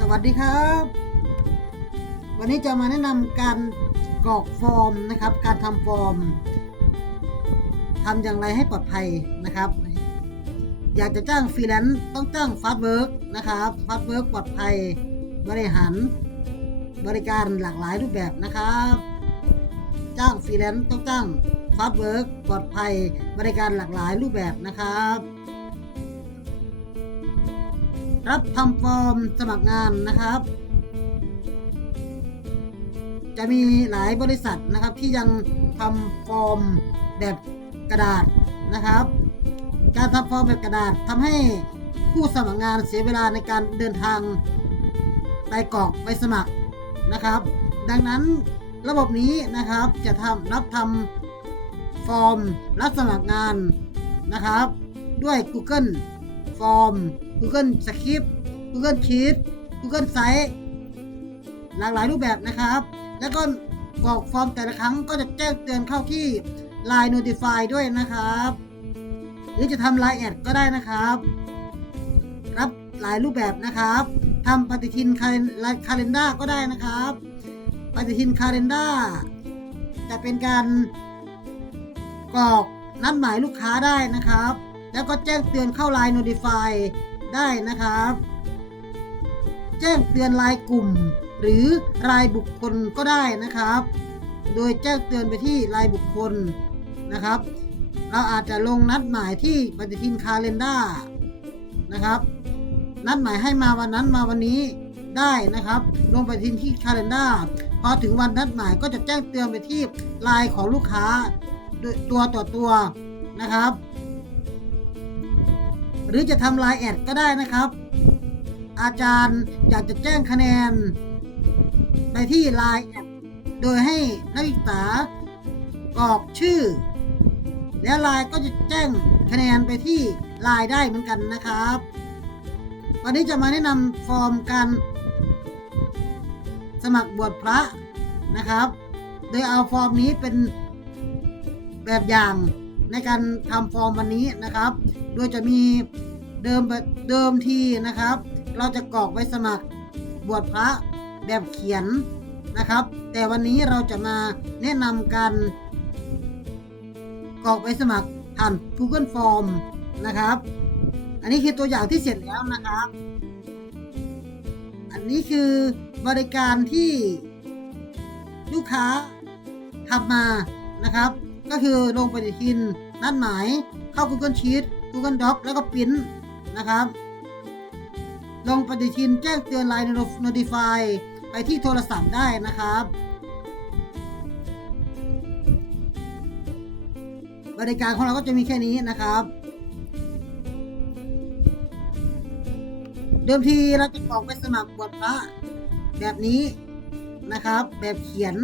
สวัสดีครับ วันนี้จะมาแนะนำการกรอกฟอร์มนะครับ การทำฟอร์มทำอย่างไรให้ปลอดภัยนะครับ อยากจะจ้างฟรีแลนซ์ต้องจ้างฟาสเวิร์กนะครับฟาสเวิร์กปลอดภัย บริหารบริการหลากหลายรูปแบบนะครับ จ้างฟรีแลนซ์ต้องจ้างฟาสเวิร์กปลอดภัย บริการหลากหลายรูปแบบนะครับ รับทำฟอร์มสมัครงานนะครับ จะมีหลายบริษัทนะครับที่ยังทำฟอร์มแบบกระดาษนะครับ การทำฟอร์มแบบกระดาษทำให้ผู้สมัครงานเสียเวลาในการเดินทางไปกรอกไปสมัครนะครับ ดังนั้นระบบนี้นะครับจะทำรับทำฟอร์มรับสมัครงานนะครับ ด้วย Google Form Google Script Google Sheet Google Site หลากหลายรูปแบบนะครับ แล้วก็กรอกฟอร์มแต่ละครั้งก็จะแจ้งเตือนเข้าที่ Line Notify ด้วยนะครับ หรือจะทำ Line แอดก็ได้นะครับ รับหลายรูปแบบนะครับทำปฏิทินคาเลนด้าก็ได้นะครับ ปฏิทินคาเลนด้าจะเป็นการกรอกนัดหมายลูกค้าได้นะครับ แล้วก็แจ้งเตือนเข้า Line Notify ได้นะครับ แจ้งเตือนรายกลุ่ม หรือรายบุคคลก็ได้นะครับ โดยแจ้งเตือนไปที่รายบุคคลนะครับ เราอาจจะลงนัดหมายที่ปฏิทินคาเลนด้านะครับ นัดหมายให้มาวันนั้นมาวันนี้ได้นะครับ ลงปฏิทินที่คาเลนด้าพอถึงวันนัดหมายก็จะแจ้งเตือนไปที่ไลน์ของลูกค้าตัวต่อตัวนะครับ รือจะทำลน์แอดก็ได้นะครับ อาจารย์อยากจะแจ้งคะแนน ไปที่ลน์แอดโดยให้นักศึกษากรอกชื่อ แล้วลน์ก็จะแจ้งคะแนนไปที่ลน์ได้เหมือนกันนะครับ วันนี้จะมาแนะนำฟอร์มการสมัครบวชพระนะครับ โดยเอาฟอร์มนี้เป็นแบบอย่างในการทำฟอร์มวันนี้นะครับ โดยจะมี เดิมเดิมทีนะครับ เราจะกรอกใบสมัครบวชพระแบบเขียนนะครับ แต่วันนี้เราจะมาแนะนำการกรอกใบสมัครผ่าน Google Form นะครับ อันนี้คือตัวอย่างที่เสร็จแล้วนะครับ อันนี้คือบริการที่ลูกค้าทำมานะครับ ก็คือลงปฏิทินนัดหมายเข้า Google Sheet Google Doc แล้วก็ปริ้น นะครับ ลงปฏิทินแจ้งเตือน Line Notify ไปที่โทรศัพท์ได้นะครับ บริการของเราก็จะมีแค่นี้นะครับ เดิมทีเราจะกรอกไปสมัครบวชพระแบบนี้นะครับ แบบเขียน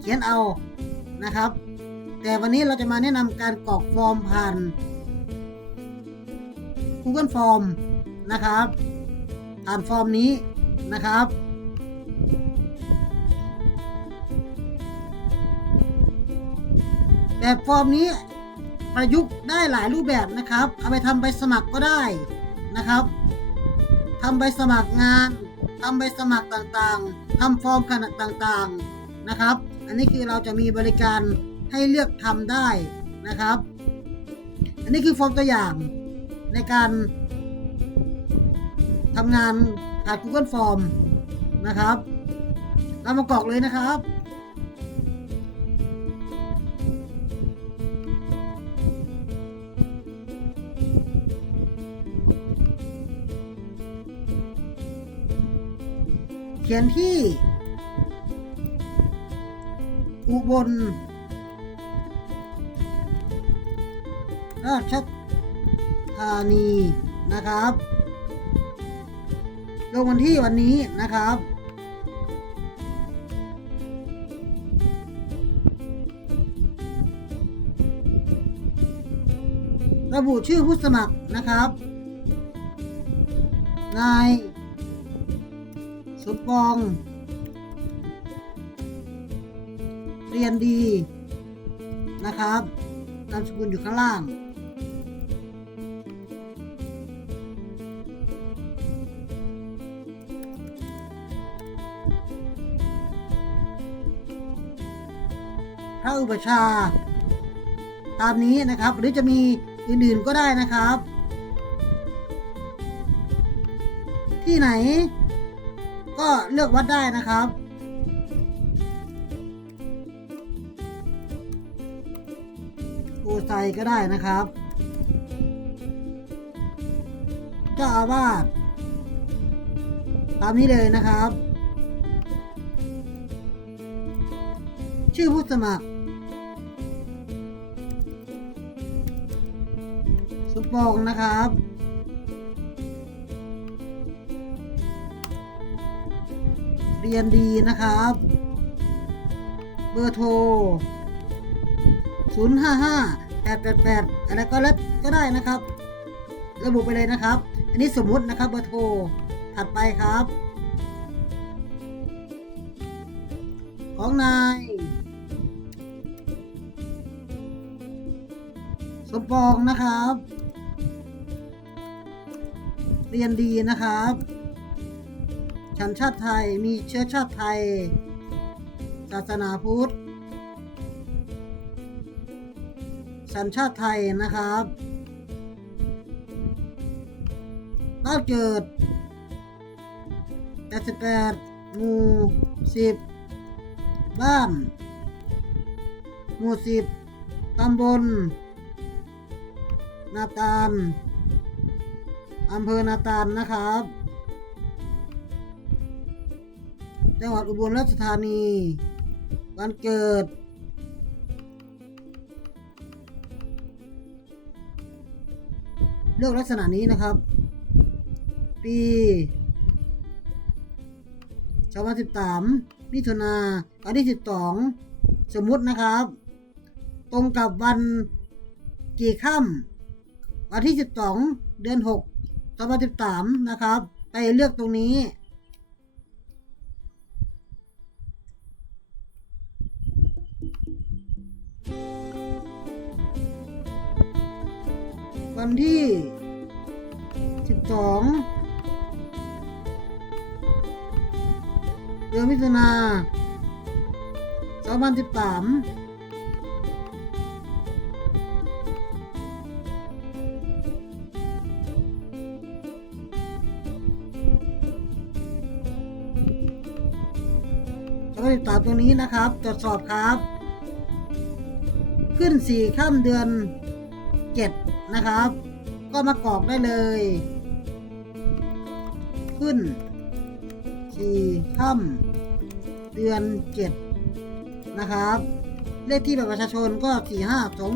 เขียนเอานะครับ แต่วันนี้เราจะมาแนะนำการกรอกฟอร์มผ่าน Google Form นะครับผ่านฟอร์มนี้นะครับ แบบฟอร์มนี้ประยุกต์ได้หลายรูปแบบนะครับ เอาไปทำใบสมัครก็ได้นะครับทำใบสมัครงานทำใบสมัครต่างๆทำฟอร์มขนาดต่างๆนะครับ อันนี้คือเราจะมีบริการให้เลือกทำได้นะครับ อันนี้คือฟอร์มตัวอย่าง ในการทำงานผ่าน Google Form นะครับเรามากรอกเลยนะครับ เขียนที่ อุบลราช ธานีนะครับลงวันที่วันนี้นะครับ ระบุชื่อผู้สมัครนะครับ นายสมปอง เรียนดีนะครับ นามสกุลอยู่ข้างล่าง พระอุปชา ตามนี้นะครับ หรือจะมีอื่นๆก็ได้นะครับ ที่ไหน ก็เลือกวัดได้นะครับปูไซก็ได้นะครับ เจ้าอาวาสตามนี้เลยนะครับ ชื่อผู้สมัครสมปองนะครับเรียนดีนะครับ เบอร์โทร 055 888 อะไรก็แล้วก็ได้นะครับ ระบุไปเลยนะครับ อันนี้สมมุตินะครับเบอร์โทร ถัดไปครับ ของนาย สมปองนะครับ เรียนดีนะครับฉันชาติไทยมีเชื้อชาติไทย ศาสนาพุทธ สัญชาติไทยนะครับบ้านเกิด88หมู่10 บ้าน หมู่10ตำบล นาตาลอำเภอนาตาลนะครับ จังหวัดอุบลราชธานี วันเกิด เลือกลักษณะนี้นะครับ ปี2013มิถุนาวันที่12สมมุตินะครับ ตรงกับวันกี่ค่ำ วันที่ 12 เดือน6 2013 นะครับ ไปเลือกตรงนี้ วันที่ 12 เดือนมิถุนา2013 แล้วก็ติดตาตรงนี้นะครับ ตรวจสอบครับ ขึ้นสี่ข้ามเดือนเจ็ดนะครับ ก็มากรอกได้เลย ขึ้นสี่ข้ามเดือนเจ็ดนะครับ เลขที่แบัตรประชาชนก็สี่ห้าสอง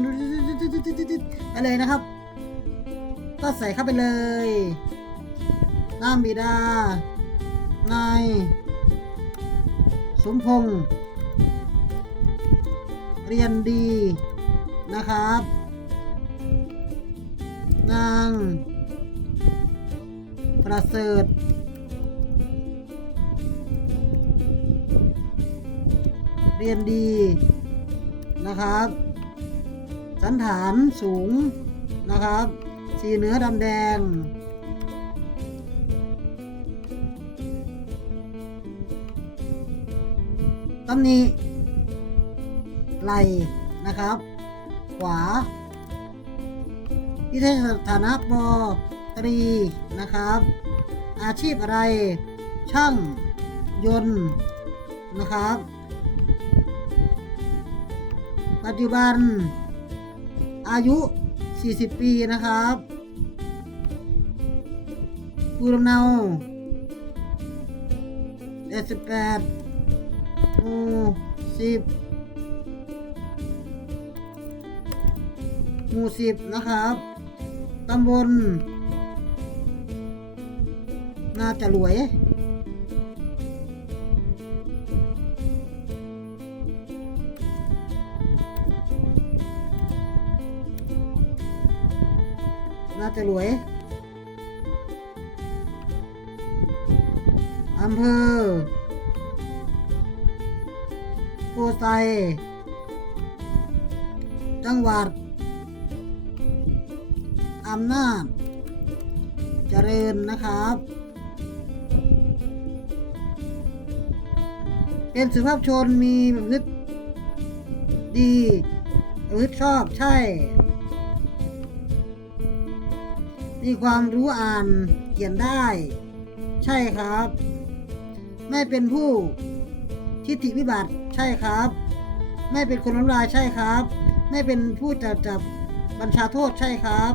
ไปเลยนะครับ ก็ใส่เข้าไปเลยนามบิดานาย สมพงษ์เรียนดีนะครับ นาง ประเสริฐ เรียนดีนะครับ สันฐานสูงนะครับ สีเนื้อดำแดงำหนิไหลนะครับ ขวา ที่เทศสถานะปอตรีนะครับ อาชีพอะไร ช่างยนต์นะครับ ปัจจุบัน อายุ 40 ปีนะครับภูมิลำเนา78 หมูสิบหมู่สิบนะครับ ตำบลน่าจะรวย น่าจะรวย อำเภอ ไซ จังหวัดอำนาจเจริญนะครับ เป็นสุภาพชนมีประพฤติดีหรือชอบใช่ มีความรู้อ่านเขียนได้ ใช่ครับ ไม่เป็นผู้ทิฏฐิวิบัติ ใช่ครับ ไม่เป็นคนน้ำลายใช่ครับ ไม่เป็นผู้จับจับบัญชาโทษใช่ครับ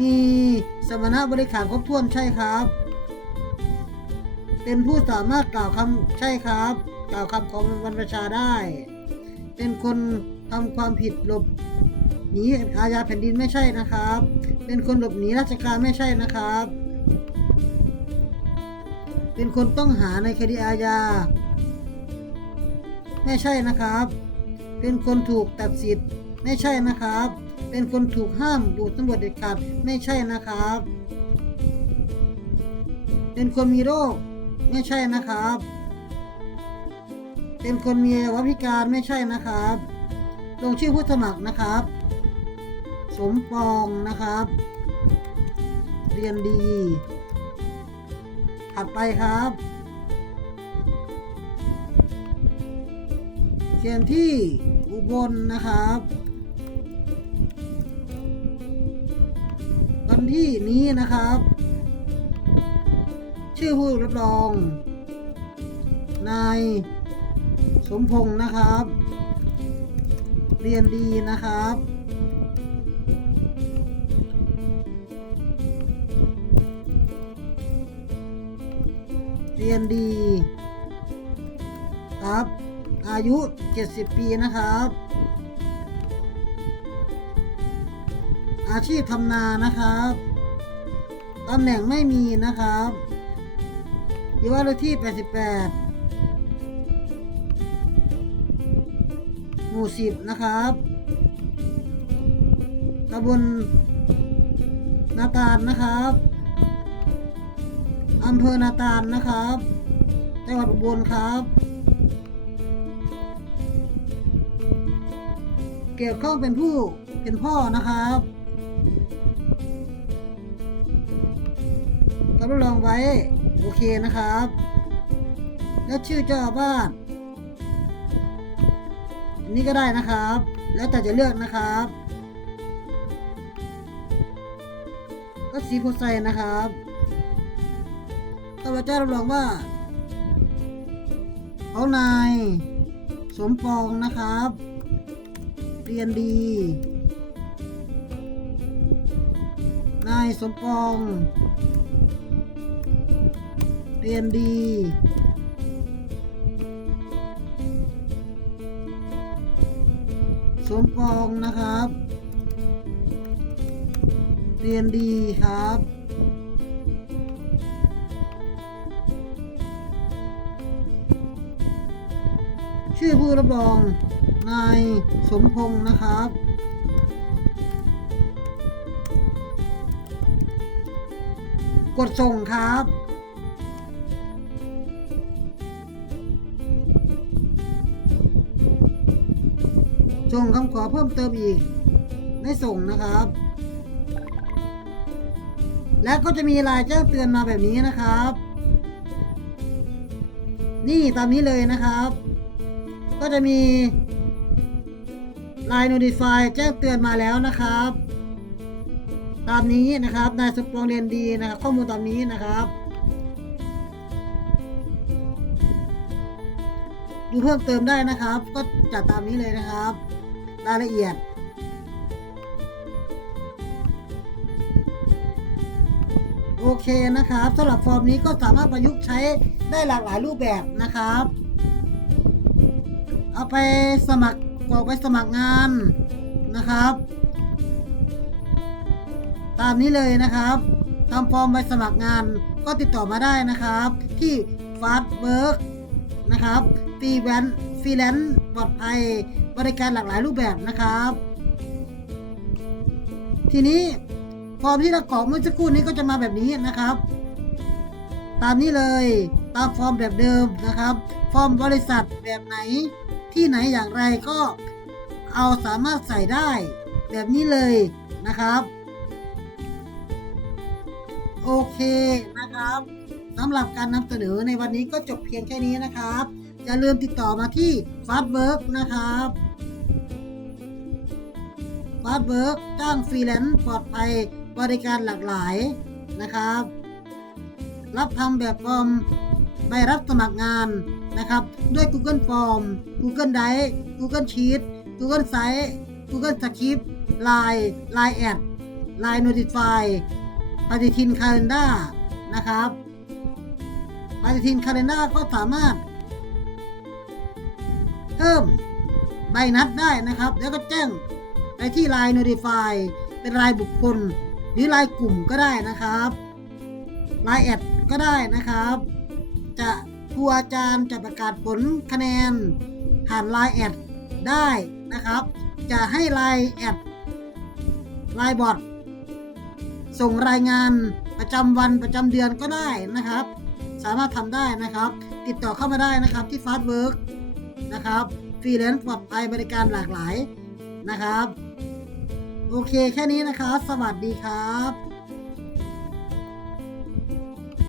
มีสมณะบริขารครบถ้วนใช่ครับ เป็นผู้สามารถกล่าวคำใช่ครับ กล่าวคำของบรรพชาได้ เป็นคนทำความผิดหลบหนีอาญาแผ่นดินไม่ใช่นะครับ เป็นคนหลบหนีราชการไม่ใช่นะครับ เป็นคนต้องหาในคดีอาญา ไม่ใช่นะครับ เป็นคนถูกตัดสิทธิ์ไม่ใช่นะครับ เป็นคนถูกห้ามดูตำรวจเด็ดขาดไม่ใช่นะครับ เป็นคนมีโรค ไม่ใช่นะครับ เป็นคนมีวัพิการไม่ใช่นะครับ ลงชื่อผู้สมัครนะครับ สมปองนะครับ เรียนดี ถัดไปครับ เขียนที่อุบลนะครับ วันที่นี้นะครับ ชื่อผู้รับรอง นายสมพงศ์นะครับ เรียนดีนะครับ เรียนดีครับ อายุ 70 ปีนะครับ อาชีพทำนานะครับตำแหน่งไม่มีนะครับอยู่ว่าเลขที่ 88 หมู่ 10 นะครับตำบลนาตาลนะครับ อำเภอนาตาลนะครับ จังหวัดอุบลครับ เกี่ยวข้องเป็นผู้เป็นพ่อนะครับรับรองไว้ โอเคนะครับ แล้วชื่อเจ้าอาวาสอันนี้ก็ได้นะครับ แล้วแต่จะเลือกนะครับก็สีโพไซนะครับ ข้าพเจ้ารับรองว่าเขานาย สมปองนะครับ เรียนดี นายสมปอง เรียนดี สมปองนะครับ เรียนดีครับ ชื่อผู้รับรอง นายสมพงศ์นะครับ กดส่งครับส่งคำขอเพิ่มเติมอีกไม่ส่งนะครับ และก็จะมีลายแจ้งเตือนมาแบบนี้นะครับ นี่ตามนี้เลยนะครับ ก็จะมีลาย notify แจ้งเตือนมาแล้วนะครับ ตามนี้นะครับนายสปองเรียนดีนะครับ ข้อมูลตามนี้นะครับดูเพิ่มเติมได้นะครับ ก็จัดตามนี้เลยนะครับ รายละเอียดโอเคนะครับสำหรับฟอร์มนี้ก็สามารถประยุกต์ใช้ได้หลากหลายรูปแบบนะครับ เอาไปสมัครกรอกไปสมัครงานนะครับ ตามนี้เลยนะครับทำฟอร์มไปสมัครงานก็ติดต่อมาได้นะครับ ที่ Fast Work นะครับฟรีแลนฟรีแลนซ์ปลอดภัยบริการหลากหลายรูปแบบนะครับ ทีนี้ฟอร์มที่เรากรอกเมื่อสักครู่นี้ก็จะมาแบบนี้นะครับ ตามนี้เลย ตามฟอร์มแบบเดิมนะครับ ฟอร์มบริษัทแบบไหนที่ไหนอย่างไรก็เอาสามารถใส่ได้แบบนี้เลยนะครับ โอเคนะครับสำหรับการนำเสนอในวันนี้ก็จบเพียงแค่นี้นะครับ อย่าลืมติดต่อมาที่ Fast Work นะครับฟาสเวิร์กจ้างฟรีแลนซ์ปลอดภัยบริการหลากหลายนะครับ รับทำแบบฟอร์ม ใบรับสมัครงานนะครับ ด้วย Google Form Google Drive Google Sheet Google Site Google Script Line Line Ad Line Notify ปฏิทิน Calendar นะครับปฏิทิน Calendar ก็สามารถ เพิ่มใบนัดได้นะครับ แล้วก็แจ้งไปที่ Line Notify เป็นรายบุคคล หรือรายกลุ่มก็ได้นะครับรายแอดก็ได้นะครับ จะครูอาจารย์จะประกาศผลคะแนนผ่านไลน์แอดได้นะครับ จะให้ไลน์แอดไลน์บอทส่งรายงานประจำวันประจำเดือนก็ได้นะครับ สามารถทำได้นะครับ ติดต่อเข้ามาได้นะครับที่ Fast Work นะครับฟรีแลนซ์ปลอดภัยบริการหลากหลายนะครับ โอเคแค่นี้นะครับ สวัสดีครับ